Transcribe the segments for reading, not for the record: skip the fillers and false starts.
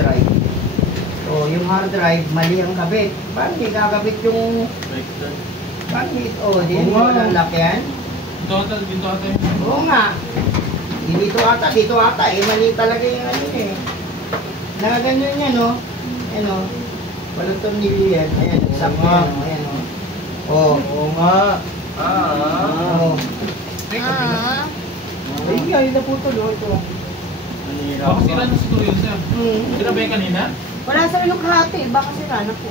drive. So, yung hard drive, mali ang kabit. Paano hindi kakabit yung... Paano ito? Di walang lock yan? Dito ata yun. Oo nga. Dito ata. Eh, mali talaga yung ano eh. Nakaganyan yan, no? Ayan, no? Walang tornilyo yan. Ayan, sakto yan, no? Ayan, no? Oo nga. Oo. Ay, nga, yun na po tuloy ito. Baka sira na siguro yun, sir. Sira ba yung kanina? Wala sa rin ng kalahati, baka sira na po.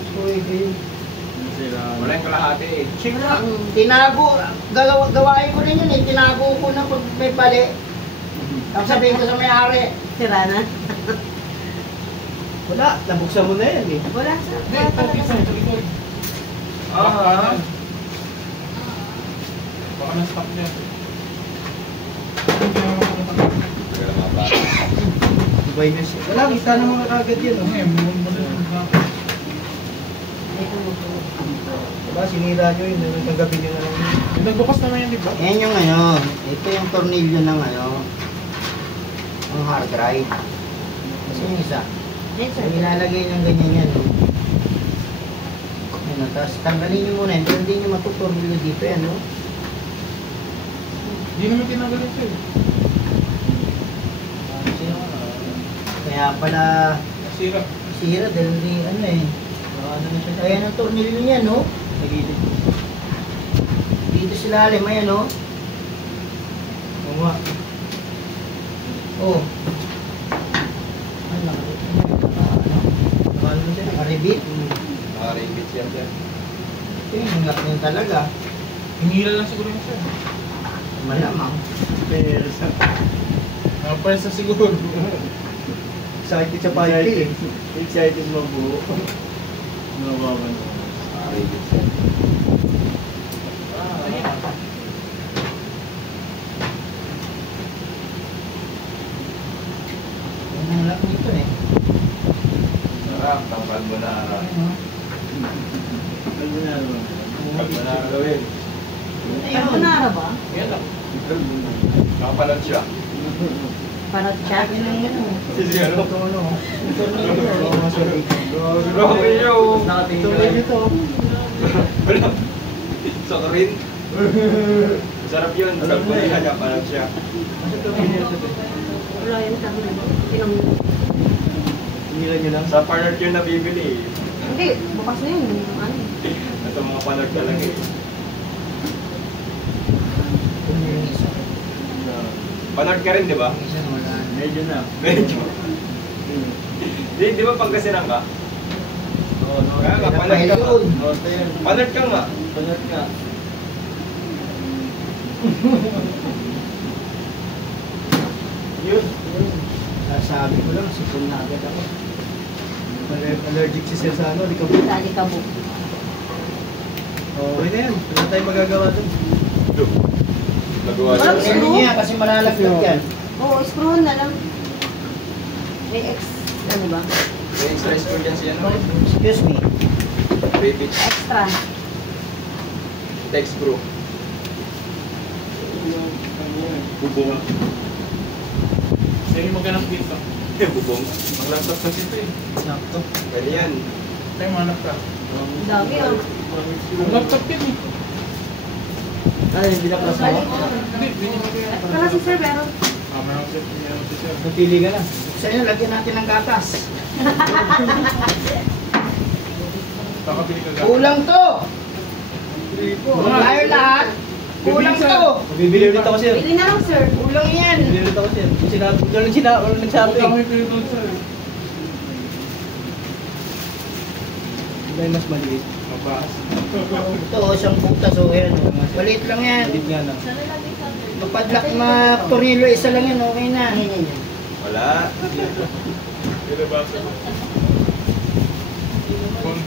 Wala yung kalahati eh. Siguro, tinago, gawain ko rin yun eh. Tinago ko na pag may bali. Tapos sabihin ko sa may-ari. Sira na? Wala, nabuksan mo na yan eh. Wala sa... Hindi, ito, likod. Baka na-stop niya. Dubai na siya. Wala, kita na mga kagad yun. Diba, sinira nyo yun. Nagagabi nyo na lang yun. Nagbukas naman yan, di ba? Yan yung ano, ito yung tornilyo ng ano, ng hard drive. Kasi yung isa. Yes, sir. Yung ilalagay ng ganyan yan. Ano, tapos tanggalin nyo muna. Hindi nyo matutornilyo dito yan, no? Hindi naman tinanggal ito eh. Kaya pala Sira. sira dahil hindi ano eh. Kaya ng tornilyo niya, no? Dito sila alim, ayan, no? Oo nga. Oh. Ano? Nakaribit? Nakaribit yan dyan. Ito yung hangak niya talaga. Hinila lang siguro yun, sir. Malamang. Pwesa siguro. Excited sa bike eh. Excited mabuo. Nawawan. Nakaribit yan. Ang hangak nito eh. Sarap, ng carbonara. Carbonara gawin. Carbonara ba? Yan lang. Nakapalag siya. Para chat. Yan ang ano. Siya, ano? Ito ano. Tornilyo. Grabe yun. Tornilyo ito. Wala. Sokarin. Sarap yun. Sarap ko rin. Nakapalag siya. Wala yun sa akin. Tinang... Hinila nyo lang. Sa panart yun nabibili. Hindi, bukas na yun. Ano? Ito mga panart talaga eh. Panart ka rin, di ba? Isa na wala. Medyo na. Medyo. Di ba pagkasiran ka? Oo, no. Kaya nga, panart ka nga. Panart ka nga. Panart ka. Yun. Sabi ko lang, sipon na agad ako. Allergic si Sir sa ano, di ka po. Dali ka po. Okay na yan. Wala tayong magagawa dun. Nagawa Walang siya. screw? Niya, kasi malalaglag yan. Oo, screw na lang. May X, ano ba? May extra screw dyan siya. Excuse me. Baby. Extra. Tech screw. Bubong. Sa'yo yung maghanap dito. Bubong. Mag-laptop kasi ito eh. Sakto. Pwede yan. Tayo manap ka. Ang dami oh. Mag-laptop yun eh. Ano yung binaklas mo? Hindi, binigyan ko yan. Wala si sir, pero... Meron si sir. Napili ka na. Buksan nyo, lagyan natin ng gatas. Kakabili ka Kulang to! Tayo lahat. Kulang to! Bibili ulit ako, sir. Bili na lang sir. Kulang yan. Bibili ulit ako, sir. Walang nagsabi. Huwag lang pinipili sir. Iba yung mas maliit. Mabas. Ito, isang butas o yan. Maliit lang yan. Maliit nga na. Mapadlak na tornilyo, isa lang yan, okay na. Wala. Ilabasa ko. Bon.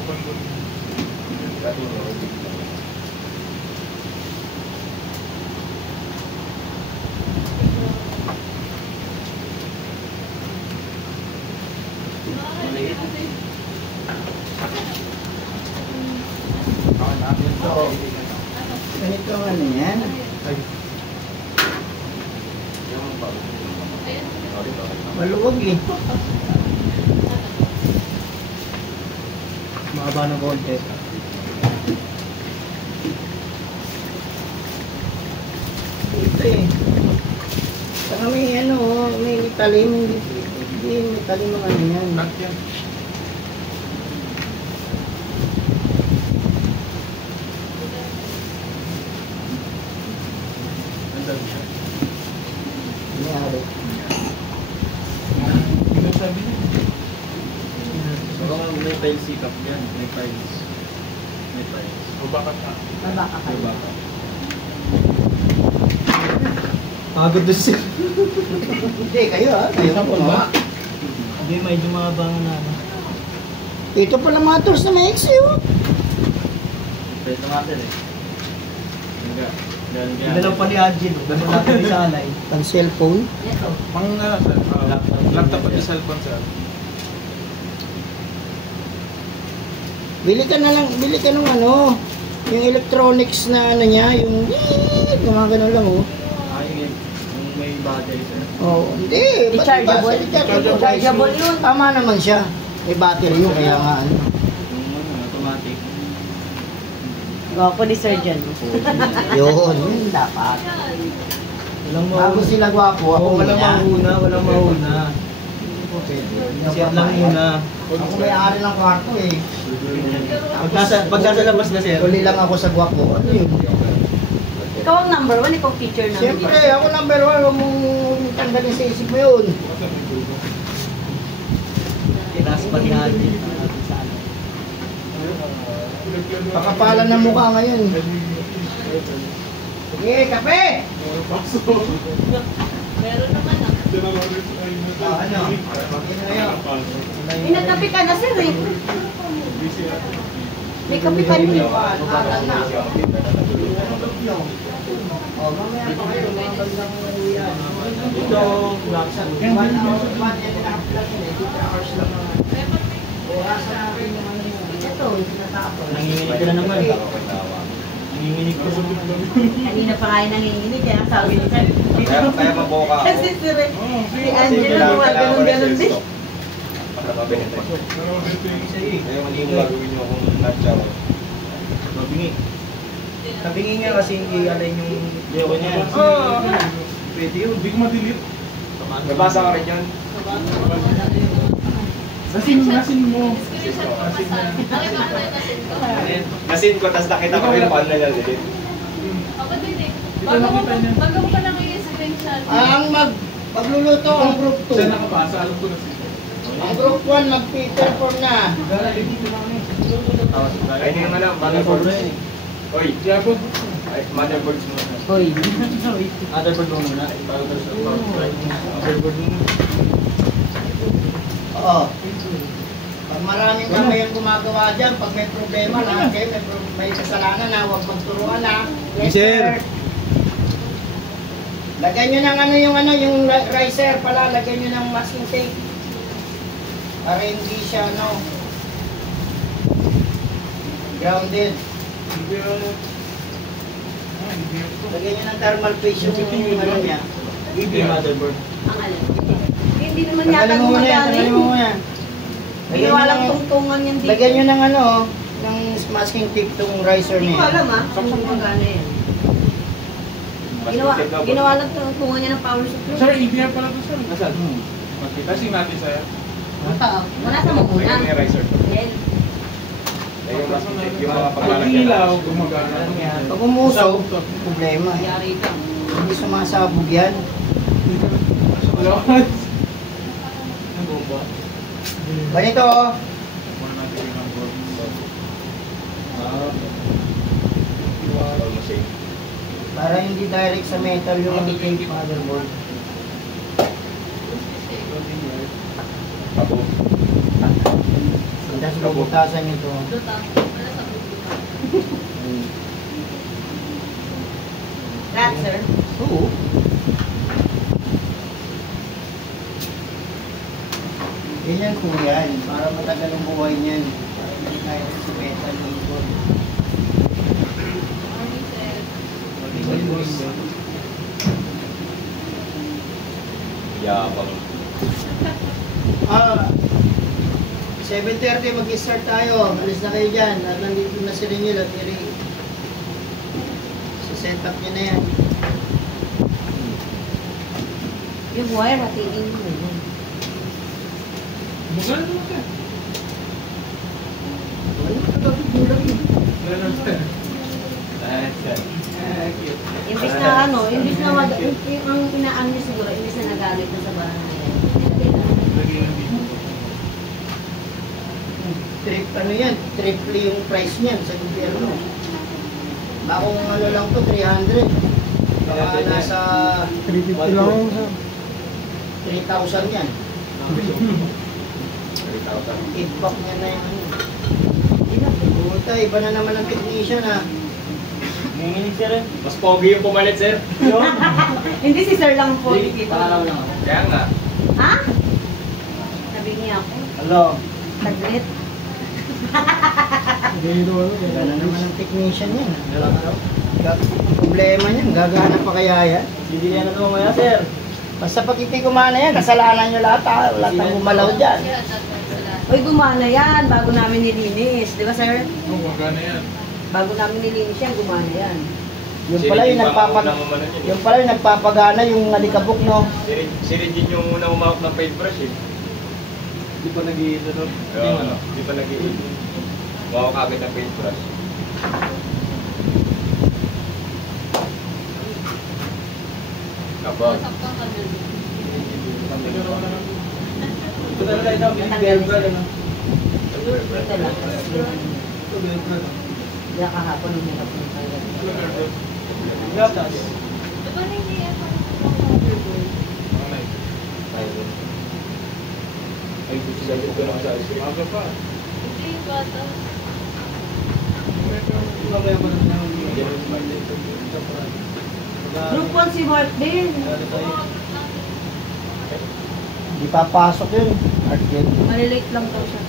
Ganito ang ano yan. Maluwag eh. Mahaba ng konti. Ito eh. Saka may ano, may talim, hindi may talim ng ano yan. Black yan. Ang dami siya. May araw. Ano sabi niya? Baka may tiles sikap yan. May tiles. May tiles. O bakit na? Mabaka ka. May baka. Pagod doon sir. Hindi, kayo ha. Kayo Sa po ba? Hindi, medyo mahaba na ano. Ito pala mga tools na may XU. Pwede natin eh. Hindi lang pa ni Ajin. Ganun natin ni Salay. Pang cellphone. Ito. Pang sir, laptop at cellphone sir. Bili ka na lang, bili ka ng ano, yung electronics na ano niya, yung gumagano lang oh. Yung may battery sir. Oh, hindi. ba't ba? Rechargeable. Rechargeable. Rechargeable yun. Tama naman siya. May battery yun, kaya nga ano. Yung automatic. Gwapo ni Surgeon. Yun dapat. Walang Bago mauna. sila gwapo, ako Walang muna. mauna, walang mauna. Siya lang muna. Ako may-ari ng kwarto eh. Pag nasa labas na sir. Uli lang ako sa gwapo. Ano yun? Ikaw ang number 1, ikaw feature namin. Siyempre, ako number 1, huwag mong tanggalin sa isip mo yun. Itaas pa ni Ajin. Pakapalan ng mukha ngayon. Sige, kape! Oh, ano? Ano yun? Inagabi ka na sir eh. May kape ka rin. Hagal na. Oh, mamaya pa kayo, mga bandang uwian. Ito, laksan. 1 hour, 1.5 lang yun eh. 2 hours lang naman. Orasan natin yung ano yun. Ito, sinatapos. Nanginginig ka na naman. Nanginginig ka sa Kanina pa kayo nanginginig kaya sabi ni sir. Kaya mabuka ako. Kasi sir eh. Si Angela gumagano'n-ganon din. Para mabili pa. Kaya mali mo gagawin nyo kung nag-shower. Mabingi. Tabingi niya kasi hindi alay yung... Ayoko niya. Pwede yun. Hindi ko ma-delete. Nabasa ka rin yun. Nasin mo. Nasin ko, tapos nakita ko yung paano na delete. Ito nakita niya. Ang magluluto ang group Siya 2. nakapasa, alam ko na siya. Ang group 1 mag-perform na. Ayun yung ano, motherboard. Oy, Tiago. ay, motherboards mo. Hoy. Motherboard mo muna. Motherboard mo muna. Oo. Pag maraming kamay ang gumagawa dyan, pag may problema na, okay, may kasalanan na, huwag magturuan na. Yes, sir. Lagyan nyo ng ano, yung riser pala, lagyan nyo ng masking tape. Para hindi siya, ano, grounded. Hindi ako. Hindi ako. Lagyan nyo ng thermal paste yung ano niya. Hindi motherboard. Ang alam. Hindi naman yata Tanggalin mo muna yan, gumagana tanggalin mo muna yan. Ginawa lang tungtungan yan dito. Lagyan nyo ng ano, ng masking tape tong riser Hindi ko niya. alam kung gumagana yan. Ginawa lang tungtungan niya ng power supply. Sir, hindi yan pala ito sir. Nasaan? Testing natin sa'yo. Wala sa mo muna. Ayun yung eraser. Then, Ayun yung masking tape, yung mga Pag pangalan ilaw, gumagana. Pag umusok, problema. yari ka. Hindi sumasabog yan. Lakas. Ganito oh. Muna natin yung number. Almost same. Para hindi direct sa metal yung tape motherboard. Abo. Tapos bubutasan nyo ito. Lahat, sir. Oo. Ganyan po yan. Para matagal ang buhay niyan. Para hindi direct sa metal yung board. Yapang. Ah, 7:30 mag-start tayo. Alis na kayo dyan. At nandito na si Renil at Iri. Set up niya na yan. Yung wire, hatiin mo. Maganda naman siya. Imbis na ano, imbis na ang inaan niyo siguro, imbis na nagalit na sa bahay. Ano yan? Triple yung price niyan sa gobyerno. Bakong ano lang to, 300. Baka nasa 350 lang yung sir. 3,000 yan. 3,000. Feedback niya na yung ano. Puta, iba na naman ang technician ha. Nanginginig sir eh. Mas pogi yung pumalit, sir. Hindi si Sir lang po dito. Parang lang ako. Kaya nga. Ha? Sabi niya ako. Hello. Taglit. Iba na naman ang technician niya. Problema niyan, gagana pa kaya yan? Hindi yan na mamaya sir. Basta pag hindi gumana yan, kasalanan nyo lahat ha. Wala tayong gumalaw dyan. Uy, gumana yan. Bago namin nilinis. Di ba, Sir? Oo, magana yan. Bago namin nilinis yan, gumana yan. Yung pala yung yung pala yung nagpapagana yung alikabok, no? Si Regine yung unang umawak ng paintbrush eh. Hindi pa nag-iinod. Hindi pa nag-iin. Umawak agad ng paintbrush. Kapag. Ito talaga ito, binibelbra ano. Ito lang. Kaya kahapon nung hirap ng kaya. Gatas. Ay, gusto sa ito na sa ice cream. Aga pa. Mamaya ba na Group 1 si Mark din. Hindi papasok yun. Art yun. Malilate lang daw siya.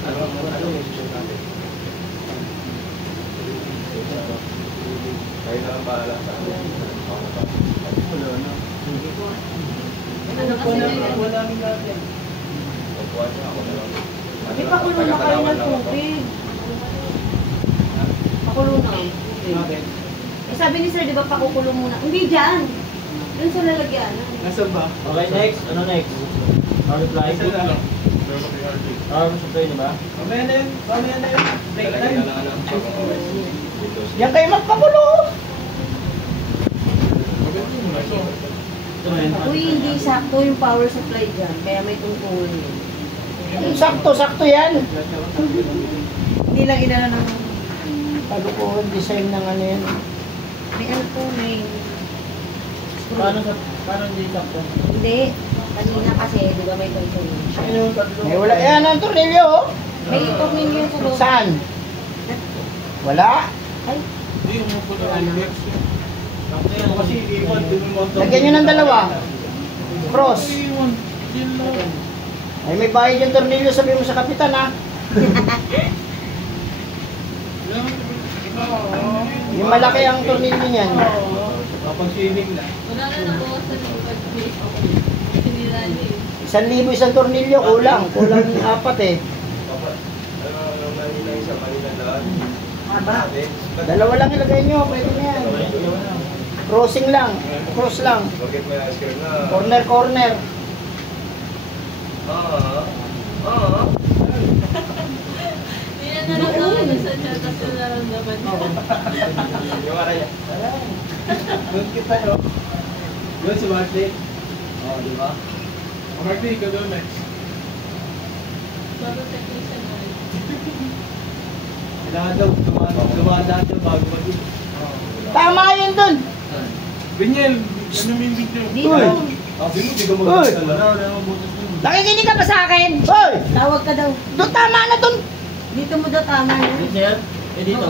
Kayo na lang bahala sa akin. Ano kasi yun? wala nang lahat yan. Pagkuhan niya ako na lang. Di pakulo na kayo ng tubig. Pakulo na ang tubig. Bakit? Eh, sabi ni Sir, di ba pakukulo muna? Hindi dyan. Dun sa lalagyan. Nasaan ba? Okay, next. Ano next? Power supply? Isa na lang. Meron kay RJ. Power supply na ba? Mamaya na yun. Mamaya na yun. Break Lalagyan time. na lang ng pag-uwes. Dito. Yan kayo magpakulo. Maganda mo na. So, Ito na yun. Uy, hindi sakto yung power supply dyan. Kaya may tungkulin yun. Sakto yan. Hindi lang inala ng... Kalukuhan design ng ano yan. May ano po, may... Paano hindi sakto? Hindi. Kanina kasi, di ba may tungkulin siya. Ano yung tatlo? May wala yan ang tornilyo. Oh. May itungin yun sa loob. Saan? Wala. Ay, hindi mo po na Alex. Sakto yan. Kasi iwan. Lagyan nyo ng dalawa. Cross. Iwan. Yan lang. Ay may bayad yung tornilyo, sabi mo sa kapitan ha. Yan. Yung malaki ang tornilyo niyan. Kapag swimming na. Wala na nabawasan yung pag-pay. Sinira niya eh. 1,000 isang tornilyo, kulang. Kulang yung apat eh. Papa, ano Manila isa, Manila lahat. haba. Dalawa lang ilagay nyo, pwede na yan. Crossing lang, cross lang. Bakit may ice cream na? Corner, corner. Hindi na nalatawa sa niya kasi nararamdaman niya. Yung ara niya. Doon kita no? Doon si Marty. Oh, di ba? Marty, ikaw doon next. Bago technician na rin. Kailangan daw dumaan lahat yung bago mag Tama yun dun. Daniel, ano yung video? Dito. Uy. Sabi mo, di ka Uy! mag-asal. Wala namang butas yun. Nakikinig ka ba sa akin? Hoy! Tawag ka daw. Doon tama na dun. Dito mo daw tama yun. Dito, sir? Eh, dito.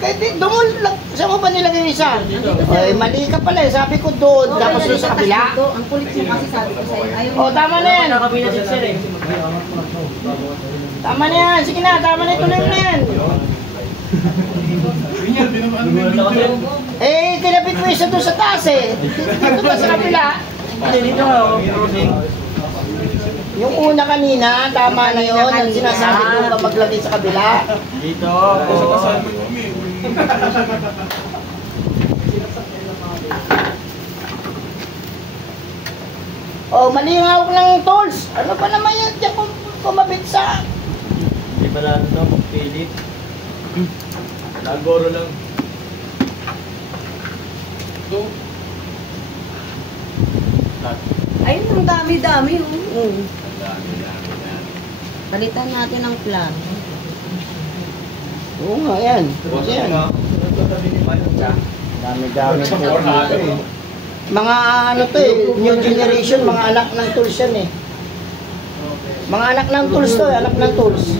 Kahit doon mo lang. Saan mo ba nilagay yung isa? Dito. Ay, mali ka pala eh. Sabi ko doon, Oo, tapos kaya doon sa nalitas kabila. dito. Ang kulit mo kasi sabi ko sa'yo. Ayaw O, tama na yan. Nakabila si sir eh. Tama na yan. Sige na, tama na ituloy mo na yan. Daniel, ano yung video? Eh, kinapit mo isa doon sa taas eh. Dito ba sa kabila? Hindi, dito nga. Oh. Crossing. Yung una kanina, tama na yun. Ang sinasabi ko pa maglagay sa kabila. Dito. Sa kasal mo kami. Oh, mali ang hawak ng tools. Ano pa naman yan? Diyan kumabit sa... Hindi pala ano to, pilit. Nagoro lang. Ayun, ang dami-dami. Palitan natin ang plan. Oo nga, yan. Kasi yan. Dami-dami po dito eh. Mga ano to eh, new generation, mga anak ng tools yan eh. Mga anak ng tools to eh, anak ng tools.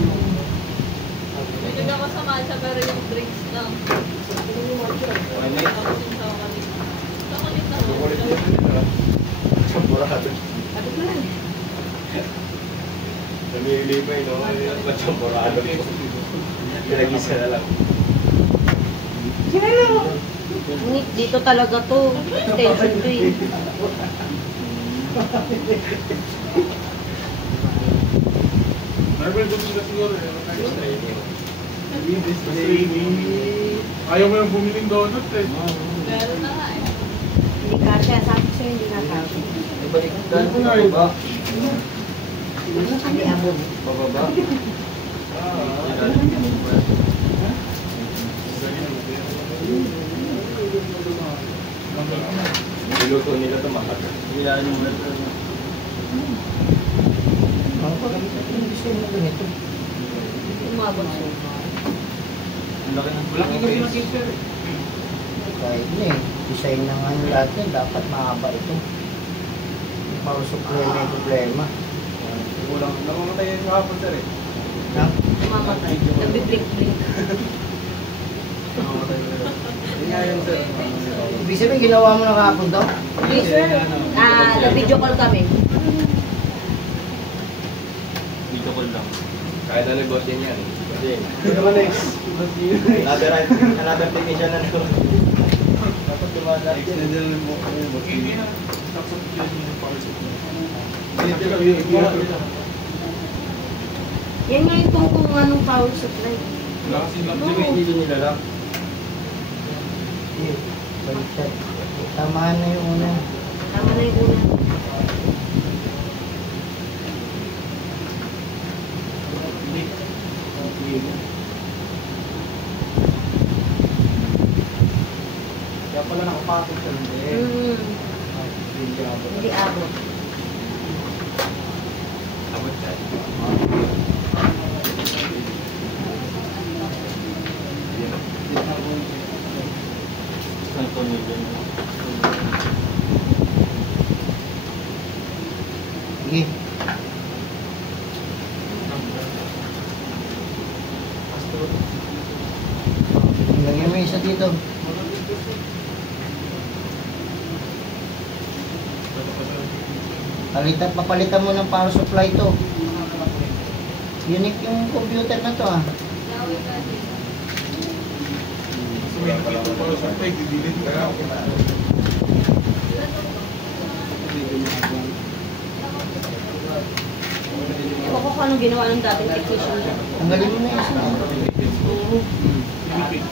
Hindi ka masama siya, pero yung drinks lang. Tapos yung chocolate. Chocolate na. Champurado. Kapit mo lang. Namilipay, no? Champurado. Pinag-isa na lang. Ngunit dito talaga to. Extension to eh. Marvel doon sila siguro. Ayaw mo yung bumiling donut eh. Meron na nga eh. Hindi kasha. Sabi ko sa'yo, hindi na kasha. Ibalikan ko na ba? Hindi abot. Bababa. Niluto nila ito mahal. Ilaan mo na ito. Gusto mo ganito. Umabot siya. Ang laki ng Malaki kasi ng kitchen eh. Kahit na eh, design ng ano lahat yan, dapat mahaba ito. Power supply may problema. Kulang. Namamatay yan kahapon, sir eh. Ha? Umamatay. Nagbiblink-blink. Namamatay na yun. Hindi nga yan, sir. Ibig sabihin, ginawa mo na kahapon daw? Yes, sir. Nag-video call kami. dito ko lang. Kahit ano boss yan yan. Kasi, Ito naman next. another technician na naman. Dapat dumadaan. Extend na lang mo. Hindi na. Tapos yan yung power supply. Yan nga yung tungtungan ng power supply. Wala kasi Dito nila lang. Hindi. Baliktad. Tamaan na yung una. Tama na yung una. Kaya pala nakapasok sa hindi. Hindi abot. Abot ka. Isang tornilyo na. Sige. Lagyan mo isa dito. Papalitan mo ng power supply to. Unique yung computer na to ah. Yawi kasi. So may nakita power supply, didilit ka. Ewan ko kung anong ginawa ng dating technician niya. Tanggalin mo na yung isa. Pilipin.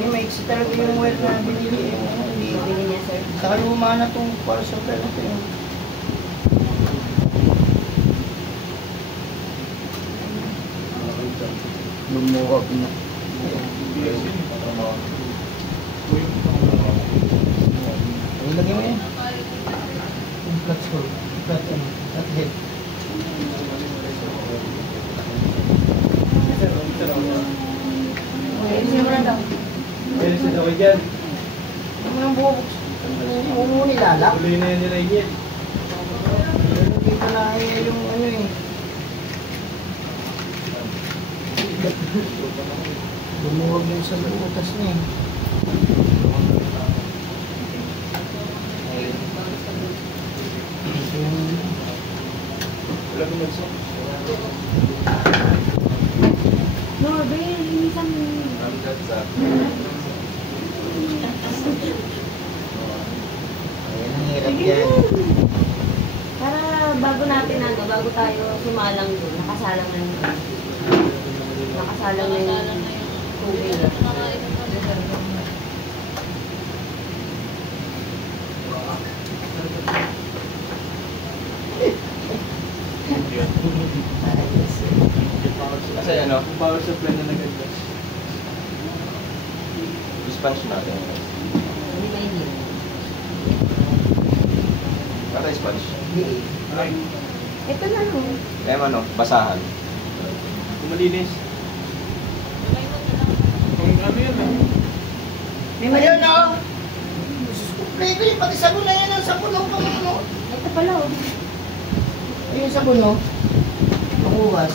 Hindi, maiksi talaga yung wire na binili. Bili niya, sir. Saka lumana na itong power supply na to yun. Lumuwag na. Ilagay mo yan. Yung flat screw. Flat ano. Flat head. Ayusin mo na daw. Pero si Daway dyan. Ano nang buhok? Huwag mo nilalak. Tuloy na yan nila yun. Hindi ko na yung ano eh. Lumuwag yung sa lutas niya eh. Wala mo nagso. Norbe, linisan mo. Ayan ang hirap yan. Para bago natin bago tayo sumalang doon, nakasalang na yung nakasalang na Nakasalang yung na yung tubig. Kasi ano, Yung power supply na naganda. sponge natin. Hindi ba hindi? Kata sponge. Ay, Ito na no. Kaya ano, basahan. Kung malinis. Lagay mo na lang. kung ano yan ah. May Ayun mali. o. Kompleto yung pati sabon na yan. Ang sabon o. Ano? Ito pala oh. Ayun yung sabon o. Panguwas.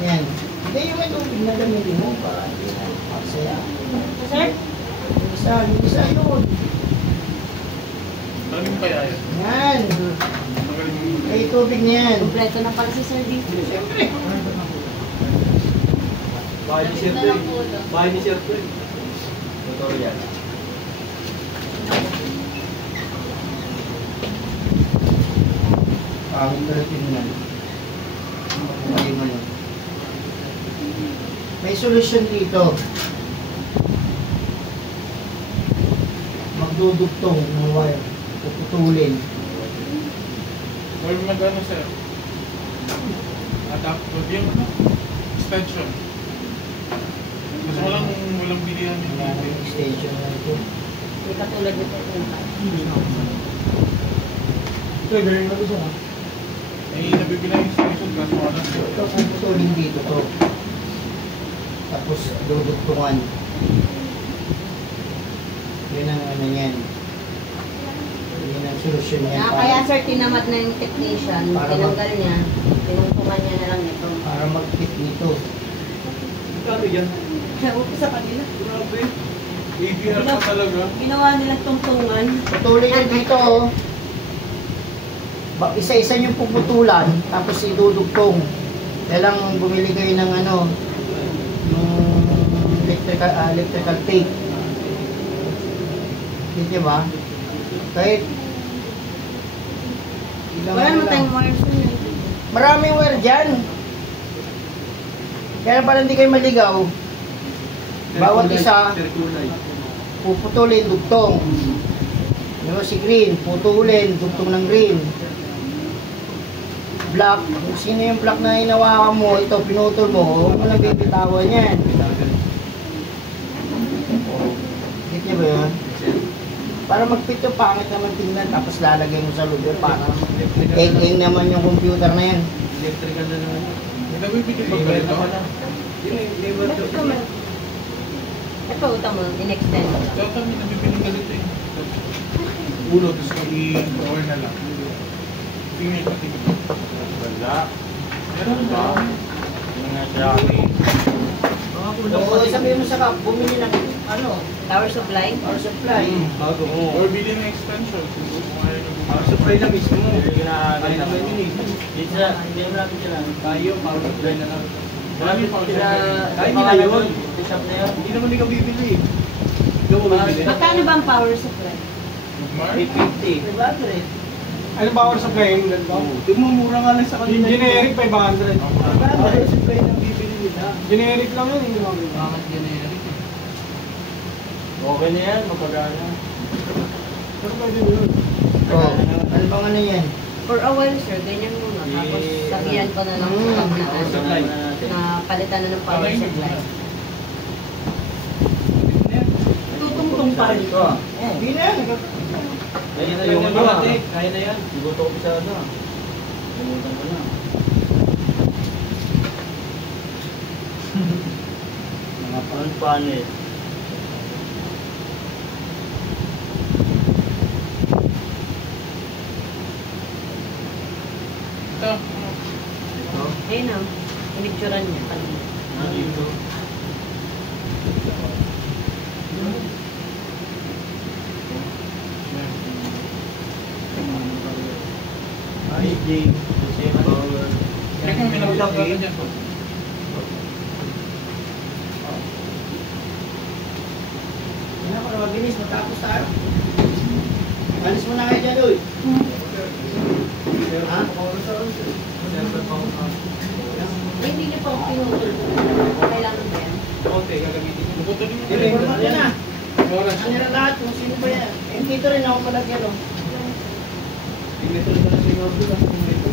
Yan. Hindi yung may tubig na gamitin mo para hindi na magsaya. Sir? Yung isa yun. Magaling kaya yan. Yan. Magaling yung Ay, tubig na yan. Kompleto na pala si Sir dito. Siyempre. Bahay ni Sir Na to lang po eh. lang. Bahay ni Sir to eh. Tutorial. Pangit na rin yan. Ay, man. May solusyon dito. Magdudugtong ng wire. Puputulin. or mag-ano sir. Adapt yung ano? Extension. Gusto ko lang walang bilihan yung Ang TV. extension na ito. May katulad nito. Ito, very na gusto ha. Ay, nabibila yung extension kaso wala. Ito, puputulin dito to. Tapos, dudugtungan. Yun ang ano yan. Yun ang solusyon yan. Kaya sir, tinamad na yung technician. Para Tinanggal niya. Tinungtungan niya na lang ito. Para mag-fit nito. Kano yan? Sa kanila. Grabe. ABR pa talaga. Ginawa nila tungtungan. Putulin nyo dito, oh. Isa-isa yung puputulan, tapos idudugtong. Kailang bumili kayo ng ano, yung electrical tape. Hindi ba? Kahit ilang Wala ano mo lang. tayong wires na yun. Maraming wire dyan. Kaya para hindi kayo maligaw, bawat isa, Circulay. puputulin, dugtong. Yung si green, putulin, dugtong ng green. Black, kung sino yung black na hinawakan mo, ito pinutol mo, huwag mo nang bibitawan yan. Get niyo ba yun? Para magpito, pangit naman tingnan, tapos lalagay mo sa loob, para eng-eng naman yung computer na yan. Electrical na naman. May nabibili ba Liver ganito? na pala. Yun eh, liver to. Ito, utang mo, in-extend. Kaya kami nabibili ganito eh. Ulo, tapos mag-i-power na lang. Tingnan ko, tingnan ko. Wala. Meron ba? Yung nga siya kami. Oo, sabihin mo sa kap, bumili ng ano, Power supply. power supply. Bago mo. Or bili ng extension. Kung ayaw na Power bumili. supply na mismo. Kaya naman yun eh. Hindi mo namin sila. Tayo, power supply na lang. Marami pa Sila, Kahit mga nila yun. yun. Shop na yun. Hindi naman ikaw bibili eh. Ikaw mo bibili. Magkano ba ang power supply? Mark? 850. Diba, pre? Ano power supply yung ganito? Yung mura nga lang sa kanila. Yung generic 500. Power supply na bibili nila. Generic lang yun, hindi naman. Bakit generic eh? Okay na yan, mapagana. Pero pwede mo yun. Oo, ano bang ano yan? For a while, sir, ganyan muna. Tapos sabihan ko na lang Mm. na palitan na ng power supply. Tutungtong pa rin. Ito ah. Hindi na, Kaya na Kaya yung na ano ah. yan, kaya na yan. Sigoto ko sa ano ah. Limutan ko na. Mga panel. Ito. Ayun o. Pinicturan niya kanina. Dito. IJ, same power. Kaya kung may nakapagpapalala dyan po. Hindi na, para mabilis, matapos tayo. Alis mo na kayo dyan, uy. Ha? Hindi niyo pa pinutol. Kailangan ba yan? Okay, gagamitin ko. Pupunta din mo. Informa ka na. Oras. Ano na lahat kung sino ba yan? Eh, dito rin ako malagyan, oh. Tingnan ko na siguro ko lang kung ito.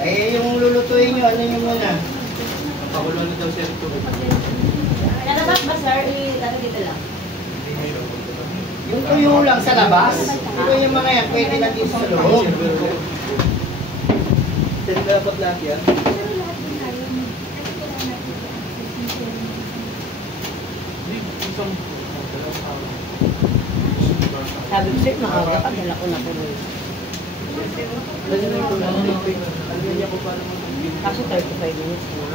Eh, yung lulutuin nyo, ano nyo muna? Pakuluan na daw siya ito. Lalabas ba, sir? Ano dito lang? Yung tuyo lang sa labas. Pero yung mga yan, pwede na dito sa loob. Saan dapat lahat yan? Isang Sabi ko, sir, maaga pa. Dala ko na po. Kaso 35 minutes na.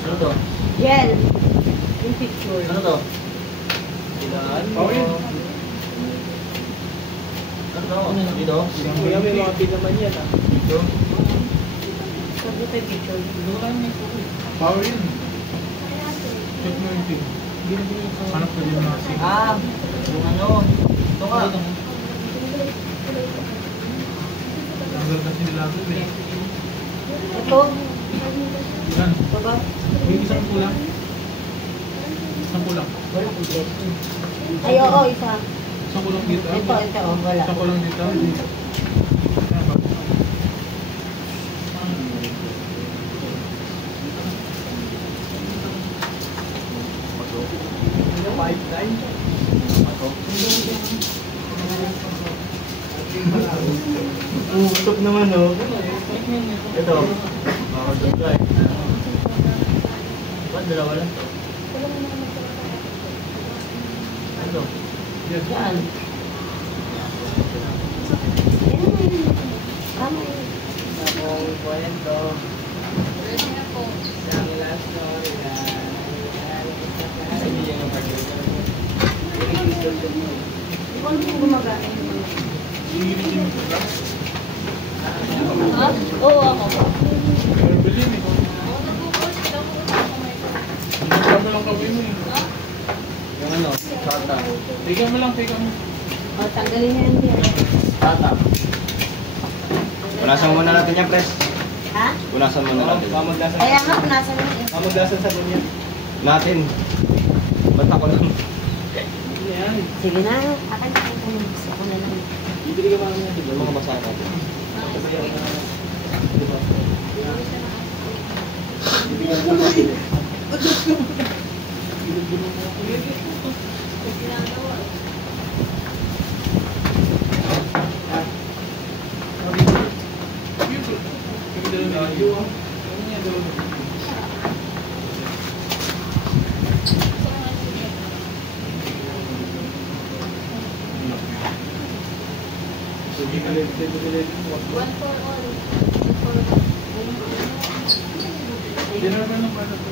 Ano to? Yan. Yung picture. Ano to? Ilan? Pawin. Ano to? Dito? Kuya, may mga pinaman yan ah. Dito? Sabi ko yung picture. Power yun. Check mo yung team. Hanap ka din mga sim. Ah, yung ano? Ito nga. Tanggal kasi nila ito eh. Ito. Yan. Ito ba? May isang kulang. Isang kulang. Wala kompleto. Ay, oo, isa. Isang kulang dito. Ito, oh, wala. Isang kulang dito. Yan ba? Pipeline. Usok naman, oh. Ito. Mga supply. Ba't dalawa lang to? Ano? Yes. Yan. Tama yun. Ang kwento. Ready na po. Isang last story yan. Hindi yan ang Hindi ko ano gumagana yung mga. Hihilitin mo ito lang. Ha? Oo, ako. Pero bilhin eh. Ako nagpo-post daw po ako may Hindi mo lang kawin mo eh. Yung ano? Tata. Tiga mo lang, tiga mo. O, tanggalin na yan yan. Tata. Punasan muna natin yan, pres. Ha? Punasan muna natin. Mamaglasan. Kaya nga, nasa na yun. Mamaglasan sa ganyan. Natin. Ba't ako lang? Yan. Sige na, akan ka na gusto ko na lang. Bibili ka mamaya siguro. Mga basahan natin. ginagawa. One for all. Ginagawa ng bata to.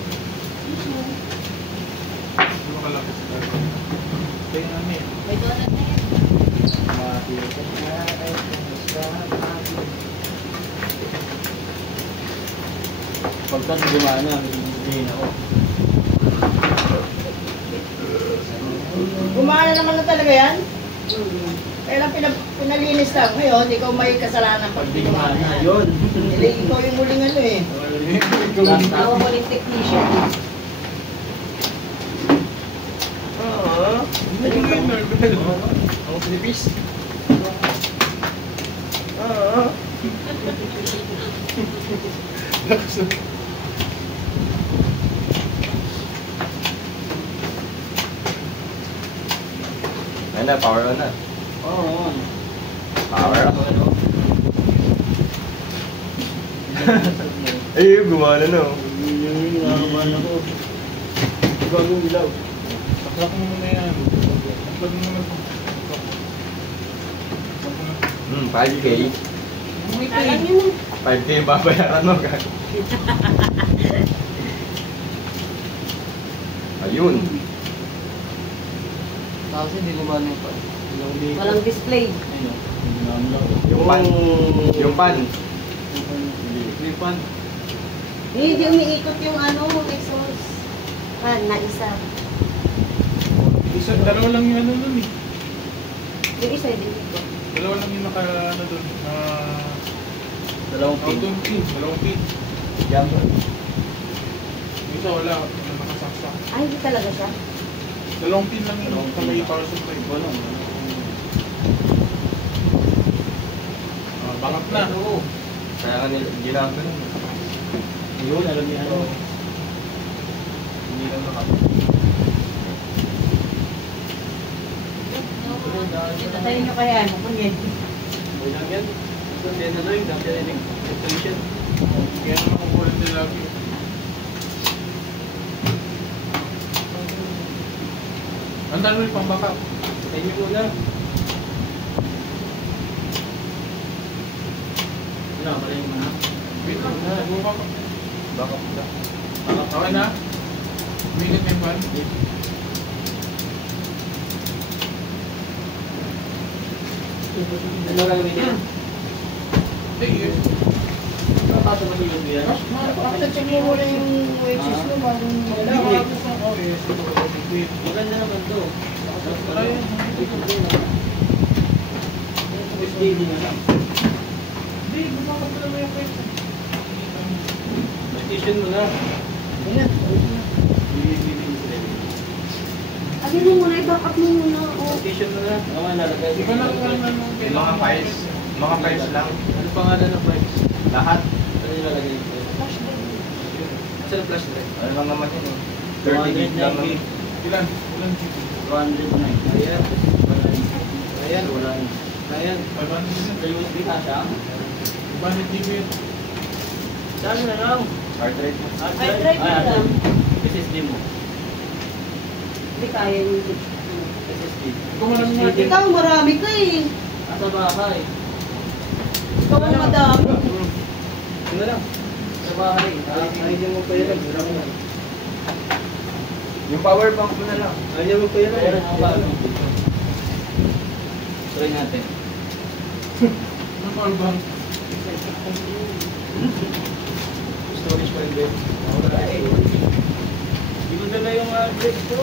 Hindi makalapit sa tayo. Tingnan namin. May donut na yan. Pagka gumana, hindi ako. Gumana naman na talaga yan. Kailan pinalinis lang. Ngayon, ikaw may kasalanan pag Pag di gumana gumana, yan. yun. Hindi, ikaw yung muling ano eh. Ako ko yung technician. Oo. Ako Pilipis. Oo. Ayun na, power on na. Oo. Power on. Ay, gumana na. Oh. Yung nakakabahan ako. Bagong ilaw. Taklak mo muna yan. Taklak mo muna ito. 5K. Alam niyo na. 5K babayaran mo ka. Ayun. Tapos hindi gumana yung pan. Walang display. Ayun. Yung pan. Yung pan. Hindi umiikot yung ano, exhaust. Pan na isa. Dalawa lang yung ano nun eh. Yung isa hindi ikot. Dalawa lang yung naka, ano dun, Dalawang pin. dalawang pin. Jumper. Yung isa wala, yung nakasaksak. Ay, hindi talaga siya. Dalawang pin lang yung sa may power supply. Wala. Bangap na. Oo. Kaya nga nila, ginagawa nun. Yun, alam niya ano. Hindi lang nakapag. Tatayin nyo kaya, ano, kunyente. Wala lang yan. Gusto din na yung dami na yung extension. Kaya naman kukulit nila lagi. Ang dami yung pambaka. Tayo niyo muna. Wala, pala yung mga. Wait lang, buka ko. Baka pula. Okay na? Minute na yung pan? Ano lang yun? Sige. Napasok mo yung yan? Check mo muna yung wedges mo bagong Maganda naman to. SDD na lang. Hindi, gumawa ka naman yung pwede. Station mo na. Ayan. Abi mo muna, i-back up mo muna. Oh. Station mo na. Ako nalagay. Di ba lang Yung mga files. Mga files lang. Ano pangalan ng files? Lahat. Ano yung lalagay yung files? Saan flash drive? Ano lang naman yun eh. 30 gig lang naman. Ilan? Ilan GB? 209. Ayan. Ayan, wala. Ayan. 500 Sa USB kasha. 500 GB yun. Saan na lang? Hard drive. Hard Hard drive Ah, lang. SSD mo. Hindi kaya yung... SSD. Kung alam mo natin. Ikaw, marami ka eh. Nasa bahay. Ikaw ang madami. Yun na lang. Sa bahay. Ayun mo pa yun. Wala mo na. Yung power bank mo na lang. Ayun mo pa yun. Ayun ang bago. Try natin. Ano pa ba? Storage pa rin. Wala eh. Hindi ko dala yung brake ko.